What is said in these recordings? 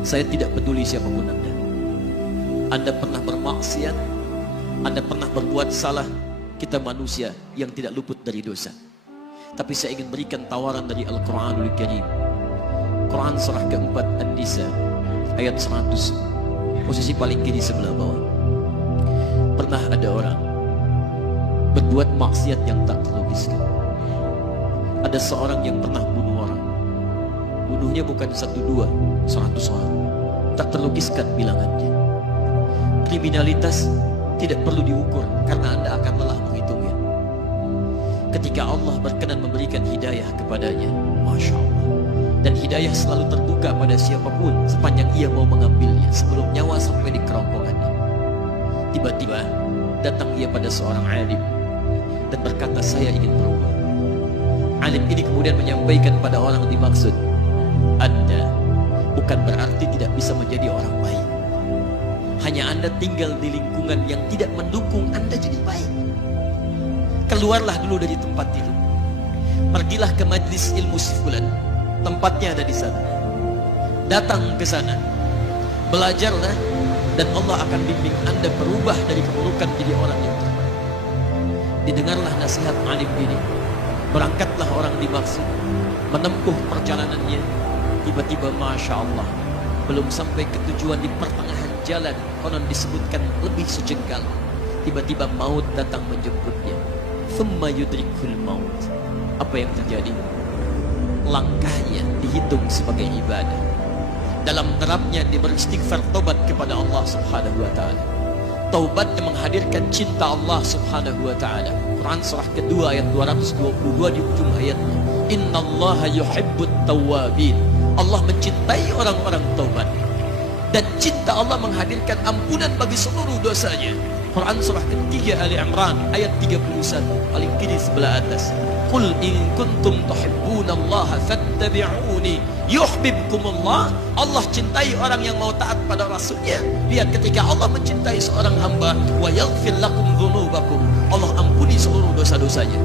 Saya tidak peduli siapapun Anda. Anda pernah bermaksiat, Anda pernah berbuat salah. Kita manusia yang tidak luput dari dosa. Tapi saya ingin berikan tawaran dari Al-Quranul Karim. Quran surah keempat An-Nisa ayat 100, posisi paling kiri sebelah bawah. Pernah ada orang berbuat maksiat yang tak terlukiskan. Ada seorang yang pernah bunuh orang. Bunuhnya bukan 1, 2, 100 orang. Tak terlukiskan bilangannya. Kriminalitas tidak perlu diukur karena Anda akan lelah menghitungnya. Ketika Allah berkenan memberikan hidayah kepadanya, Masya Allah, dan hidayah selalu terbuka pada siapapun sepanjang ia mau mengambilnya sebelum nyawa sampai di kerongkongannya. Tiba-tiba datang ia pada seorang alim dan berkata, saya ingin berubah. Alim ini kemudian menyampaikan pada orang dimaksud, Anda bukan berarti tidak bisa menjadi orang baik. Hanya Anda tinggal di lingkungan yang tidak mendukung Anda jadi baik. Keluarlah dulu dari tempat itu. Pergilah ke majlis ilmu si fulan. Tempatnya ada di sana. Datang ke sana. Belajarlah dan Allah akan bimbing Anda berubah dari keburukan menjadi orang yang terbaik. Didengarlah nasihat alim ini. Berangkatlah orang dimaksud, menempuh perjalanannya. Tiba-tiba Masya Allah, belum sampai ke tujuan, di pertengahan jalan, konon disebutkan lebih sejengkal, tiba-tiba maut datang menjemputnya. Thumma yudrikul maut. Apa yang terjadi? Langkahnya dihitung sebagai ibadah. Dalam derapnya dia beristighfar, tobat kepada Allah Subhanahu wa taala. Taubat yang menghadirkan cinta Allah Subhanahu wa taala. Quran surah kedua ayat 222 di ujung ayatnya. Innallaha yuhibbut tawwabin. Allah mencintai orang-orang taubat. Dan cinta Allah menghadirkan ampunan bagi seluruh dosanya. Quran surah ketiga Ali Imran ayat 31 paling kiri sebelah atas. Qul in kuntum tuhibbunallaha fattabi'uni yuhibbukumullah. Allah cintai orang yang mau taat pada Rasulnya. Lihat, ketika Allah mencintai seorang hamba, wa yaghfir lakum dzunubakum, Allah ampuni seluruh dosa-dosanya.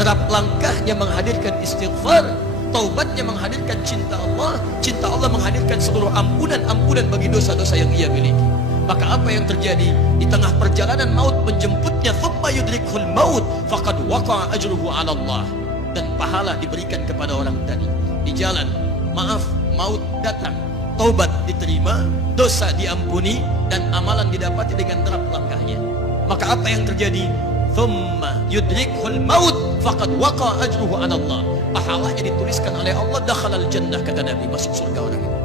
Derap langkahnya menghadirkan istighfar, taubatnya menghadirkan cinta Allah menghadirkan seluruh ampunan bagi dosa-dosa yang ia miliki. Maka apa yang terjadi? Di tengah perjalanan maut menjemputnya, thumma yudrikhul maut faqad waqa'a ajruhu 'ala Allah. Dan pahala diberikan kepada orang tadi. Di jalan, maaf, maut datang, taubat diterima, dosa diampuni, dan amalan didapati dengan derap langkahnya. Maka apa yang terjadi? Thumma yudrikhul maut faqad waqa'a ajruhu 'ala Allah. Pahalanya dituliskan oleh Allah, dakhalal jannah, kata Nabi, masuk surga orang itu.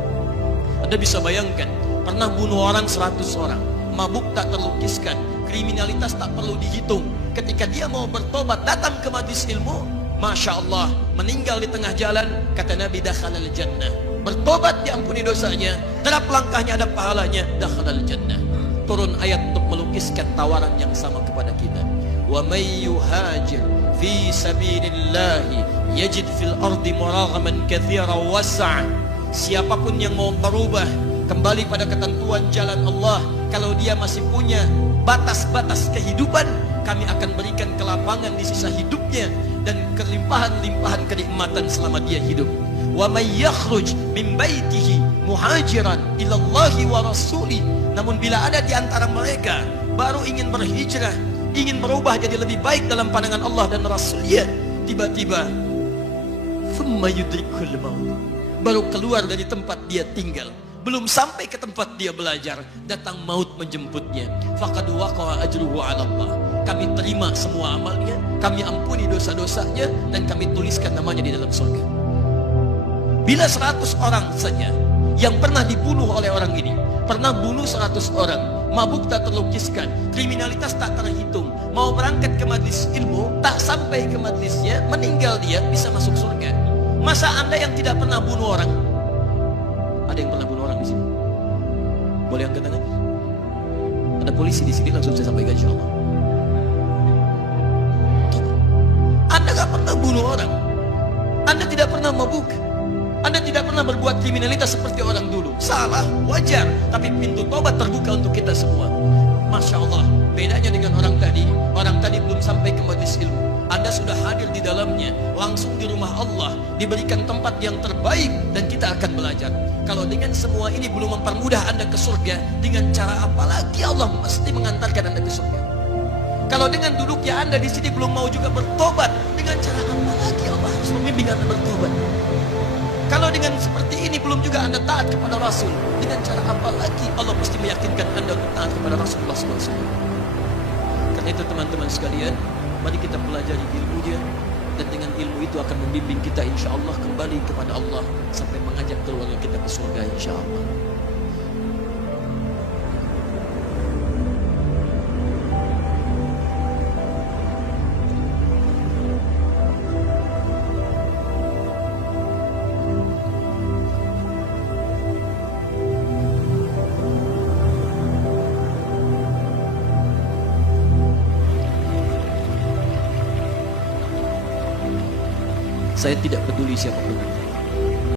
Anda bisa bayangkan, pernah bunuh orang 100 orang, mabuk tak terlukiskan, kriminalitas tak perlu dihitung. Ketika dia mau bertobat, datang ke majlis ilmu, Masya Allah, meninggal di tengah jalan, kata Nabi, dakhalal jannah. Bertobat diampuni dosanya, derap langkahnya ada pahalanya, dakhalal jannah. Turun ayat untuk melukiskan tawaran yang sama kepada kita. Wa may yuhajir fi sabilillahi yajid fil ardi muraghaman katsiran was'a. Siapapun yang mau berubah kembali pada ketentuan jalan Allah, kalau dia masih punya batas-batas kehidupan, kami akan berikan kelapangan di sisa hidupnya dan kelimpahan-limpahan kenikmatan selama dia hidup. Wa may yakhruj min baitihi muhajiran ila Allahi wa rasuli. Namun bila ada di antara mereka baru ingin berhijrah, ingin berubah jadi lebih baik dalam pandangan Allah dan Rasulnya, tiba-tiba thumma yudrikul maut, baru keluar dari tempat dia tinggal, belum sampai ke tempat dia belajar, datang maut menjemputnya. Faqad waqa'a ajruhu 'ala Allah. Kami terima semua amalnya, kami ampuni dosa-dosanya, dan kami tuliskan namanya di dalam surga. Bila 100 orang saja yang pernah dibunuh oleh orang ini, pernah bunuh 100 orang, mabuk tak terlukiskan, kriminalitas tak terhitung, mau berangkat ke majlis ilmu, tak sampai ke majlisnya, meninggal dia, bisa masuk surga. Masa Anda yang tidak pernah bunuh orang? Ada yang pernah bunuh orang di sini? Boleh angkat tangan? Ada polisi di sini, langsung saya sampaikan insyaallah. Anda gak pernah bunuh orang, Anda tidak pernah mabuk, Anda tidak pernah berbuat kriminalitas seperti orang dulu. Salah, wajar, tapi pintu tobat terbuka untuk kita semua. Masya Allah, bedanya dengan orang tadi belum sampai ke majlis ilmu. Anda sudah hadir di dalamnya, langsung di rumah Allah, diberikan tempat yang terbaik, dan kita akan belajar. Kalau dengan semua ini belum mempermudah Anda ke surga, dengan cara apa lagi Allah mesti mengantarkan Anda ke surga? Kalau dengan duduknya Anda di sini belum mau juga bertobat, dengan cara apa lagi Allah harus membimbing Anda bertobat? Kalau dengan seperti ini belum juga Anda taat kepada Rasul, dengan cara apa lagi Allah mesti meyakinkan Anda untuk taat kepada Rasulullah SAW? Karena itu teman-teman sekalian, mari kita pelajari ilmunya, dan dengan ilmu itu akan membimbing kita insya Allah kembali kepada Allah sampai mengajak keluarga kita ke surga insya Allah. Saya tidak peduli siapapun.